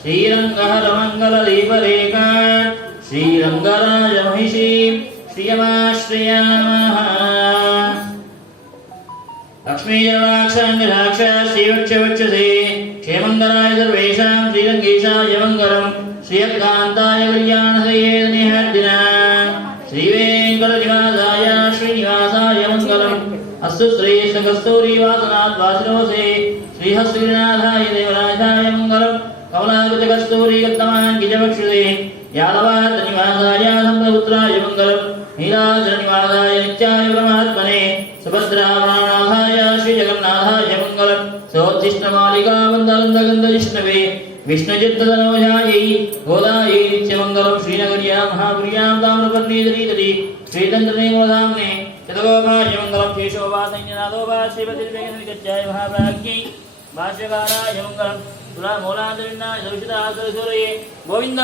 श्रीरंगहर मंगल दीपरेखा श्रीरंगराज महिषी श्रियमाश्रयामः लक्ष्मी जलाक्षांगलाक्ष श्रीवक्षवक्षसे क्षेमंगलाय सर्वेषां श्रीरंगेशाय मंगलम् श्रियकान्ताय कल्याणदयेनिहर्दिना श्रीवेंकटनिवासाय श्रीनिवासाय मंगलम् अस्तु श्रीकस्तूरीवासनात् वासनोसे श्रीहस्तिनाथाय देवराजाय मंगलम् कमलाकृतकस्तूरीगतमाङ्गिजवक्षुषे यादवात्तनिवासाय सम्प्रपुत्राय मंगलम् नीलाचलनिवासाय नित्याय परमात्मने सुभद्रावणानाथाय श्रीजगन्नाथाय मंगलम् सोत्तिष्ठमालिकावन्दनन्दगन्धजिष्णवे विष्णुचित्ततनोजायै गोदायै नित्यमङ्गलम् श्रीनगर्या महापुर्यां ताम्रपर्णीतरीतरी श्रीतन्त्रनेमोधाम्ने चतुर्गोपाय मंगलम् केशोपासंजनादोपा श्रीपतिर्वेगनिगत्याय महाप्राज्ञै भाष्यकाराय मंगलम् तुला मूलांतरिण्णाय दौषितासुरये गोविन्द